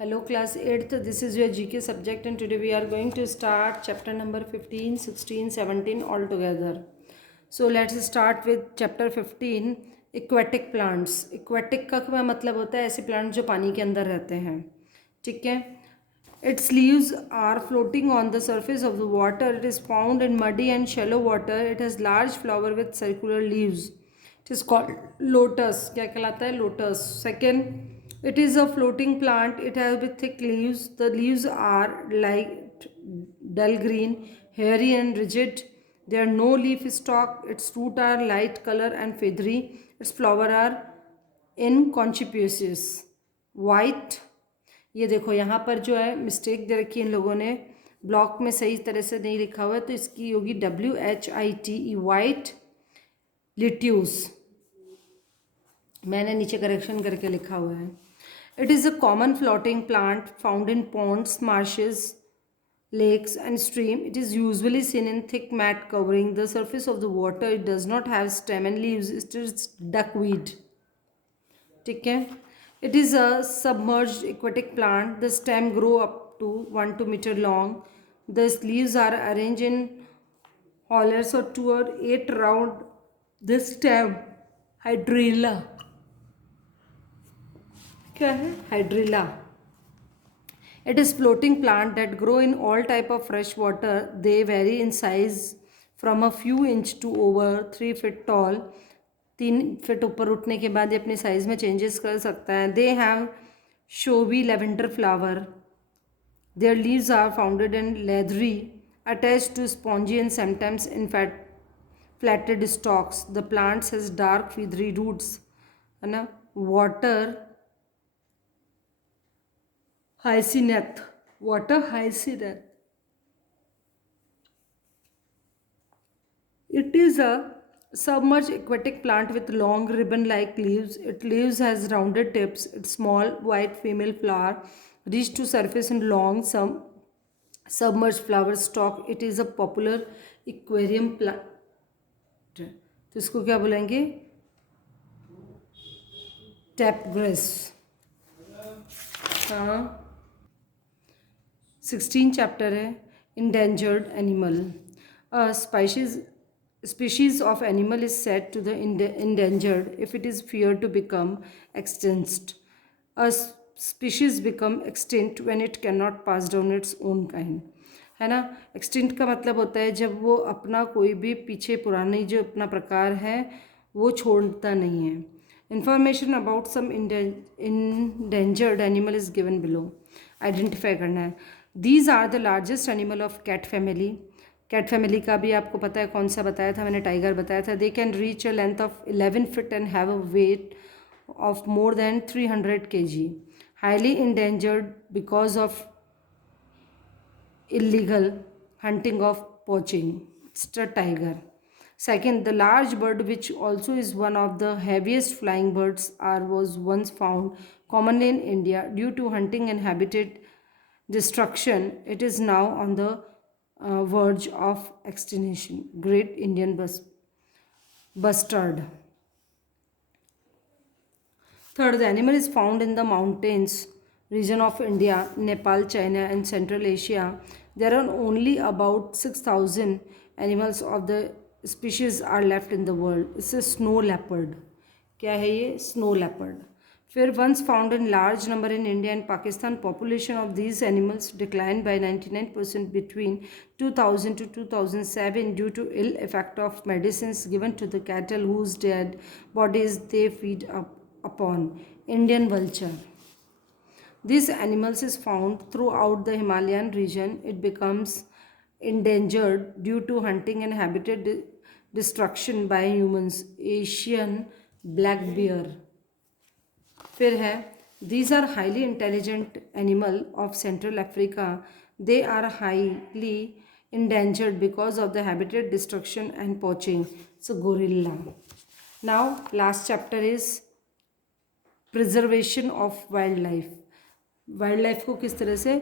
Hello class 8th, this is your GK subject and today we are going to start chapter number 15, 16, 17 all together. So let's start with chapter 15 aquatic plants. Aquatic का क्या मतलब होता है? ऐसे plant जो पानी के अंदर रहते हैं, ठीक है. Its leaves are floating on the surface of the water. It is found in muddy and shallow water. It has large flower with circular leaves. It is called lotus. क्या कहलाता है? Lotus. Second, it is a floating plant. It has with thick leaves. The leaves are light dull green, hairy and rigid. There are no leaf stalk. Its root are light color and feathery. Its flower are inconspicuous, white. ये देखो यहाँ पर जो है mistake they रखी है इन लोगों ने, ब्लॉक में सही तरह से नहीं लिखा हुआ है, तो इसकी होगी WHITE, वाइट लिट्यूस. मैंने नीचे करेक्शन करके लिखा हुआ है. It is a common floating plant found in ponds, marshes, lakes and stream. It is usually seen in thick mat covering the surface of the water. It does not have stem and leaves. It is duckweed. ठीक है. It is a submerged aquatic plant. The stem grow up to 1-2 meter long. The leaves are arranged in hollers or 2 or 8 round the stem. Hydrilla. क्या है? Hydrilla. It is floating plant that grow in all type of fresh water. They vary in size from a few inch to over 3 feet tall. 3 feet ऊपर उठने के बाद ये अपने size में changes कर सकता है. They have showy lavender flower. Their leaves are founded and leathery, attached to spongy and sometimes in flatted stalks. The plants has dark feathery roots, है ना. Water hyacinth. Water hyacinth. It is a submerged aquatic plant with long ribbon-like leaves. Its leaves has rounded tips. Its small white female flower reach to surface in long submerged flower stalk. It is a popular aquarium plant. तो इसको क्या बोलेंगे? Tap grace. हाँ, 16 chapter है. Endangered animal. Species of animal is said to the endangered if it is feared to become extinct. A species become extinct when it cannot pass down its own kind. है ना. Extinct का मतलब होता है जब वो अपना कोई भी पीछे पुरानी जो अपना प्रकार है वो छोड़ता नहीं है. Information about some endangered animal is given below. Identify करना है. These are the largest animal of cat family. Cat family का भी आपको पता है कौन सा बताया था मैंने? टाइगर बताया था. They can reach a length of 11 feet and have a weight of more than 300 kg. Highly endangered because of illegal hunting of poaching. It's the tiger. Second, the large bird, which also is one of the heaviest flying birds, was once found commonly in India. Due to hunting and habitat destruction, it is now on the verge of extinction. Great Indian bustard. Third, the animal is found in the mountains region of India, Nepal, China and Central Asia. There are only about 6,000 animals of the species are left in the world. It's a snow leopard. क्या है ये? Snow leopard. फिर once found in large number in India and Pakistan, population of these animals declined by 99% between 2000 to 2007 due to ill effect of medicines given to the cattle whose dead bodies they feed upon. Indian vulture. This animals is found throughout the Himalayan region. It becomes endangered due to hunting and habitat destruction by humans. Asian black bear. फिर है, these are highly intelligent animal of Central Africa. They are highly endangered because of the habitat destruction and poaching. So gorilla. Now last chapter is preservation of wild life. Wild life को किस तरह से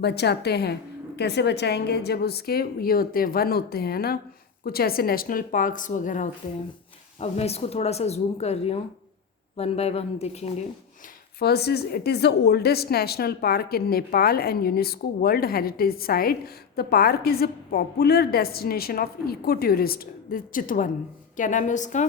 बचाते हैं, कैसे बचाएंगे? जब उसके ये होते हैं वन होते हैं ना, कुछ ऐसे नेशनल पार्क्स वगैरह होते हैं. अब मैं इसको थोड़ा सा जूम कर रही हूँ, वन बाय वन देखेंगे. First is it is the oldest national park in Nepal and UNESCO World Heritage Site. The park is a popular destination of eco-tourist. The Chitwan. क्या नाम है उसका?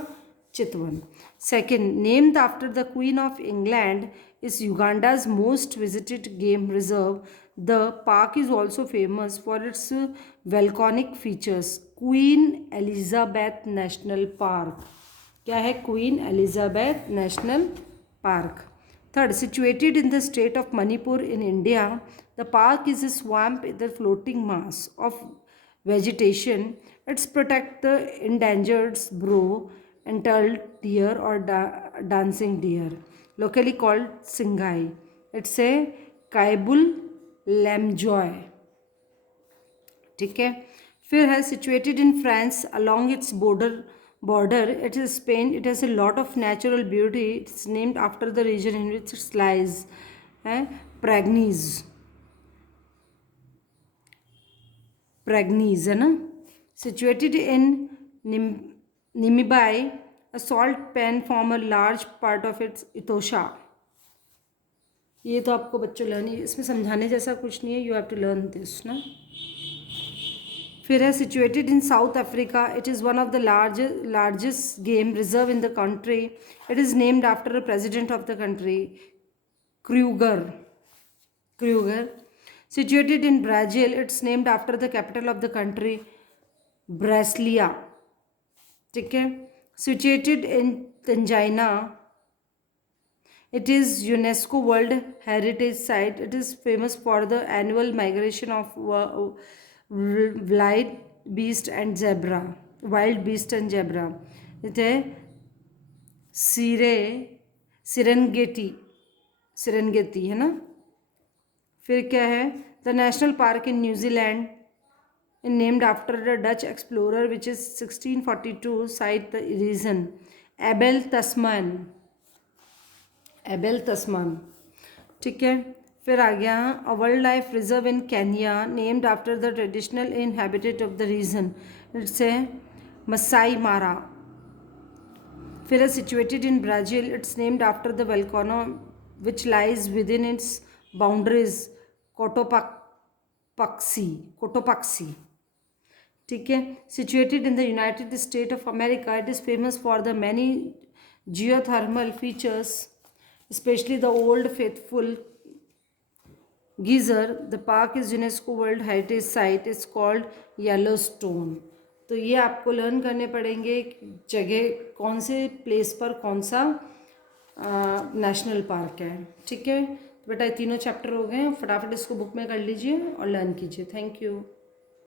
Chitwan. Second, named after the Queen of England, is Uganda's most visited game reserve. The park is also famous for its volcanic features. Queen Elizabeth National Park. क्या है? Queen Elizabeth National Park. Third, situated in the state of Manipur in India, the park is a swamp with a floating mass of vegetation. It's protect the endangered brow, entailed deer or dancing deer, locally called Singhai. It's a Kaibul Lamjoy. ठीक है. फिर है situated in France along its border. It is Spain. It has a lot of natural beauty. It's named after the region in which it lies. Pragnies है ना. Situated in Namibia, a salt pan form a large part of its Etosha. ये तो आपको बच्चों learn, इसमें समझाने जैसा कुछ नहीं है. You have to learn this ना. फिर है situated in South Africa. It is one of the largest game reserve in the country. It is named after a president of the country, Kruger. Situated in Brazil, it's named after the capital of the country, Brasilia. ठीक है. Situated in Tanzania, it is UNESCO World Heritage Site. It is famous for the annual migration of wild beast and zebra. it है सिरेंगेटी है ना. फिर क्या है? The national park in New Zealand named after the Dutch explorer which is 1642 site the reason Abel Tasman. ठीक है. फिर आ गया a wild life reserve in Kenya named after the traditional inhabitant of the region. It's a Maasai Mara. फिर है situated in Brazil. It's named after the volcano which lies within its boundaries, Cotopaxi. ठीक है. Situated in the United State of America. It is famous for the many geothermal features, especially the old faithful geyser. The park is UNESCO World Heritage Site. It's called Yellowstone. तो ये आपको learn करने पड़ेंगे जगह कौन से place पर कौन सा नेशनल पार्क है. ठीक है बेटा, ये तीनों चैप्टर हो गए. फटाफट इसको बुक में कर लीजिए और लर्न कीजिए. Thank you.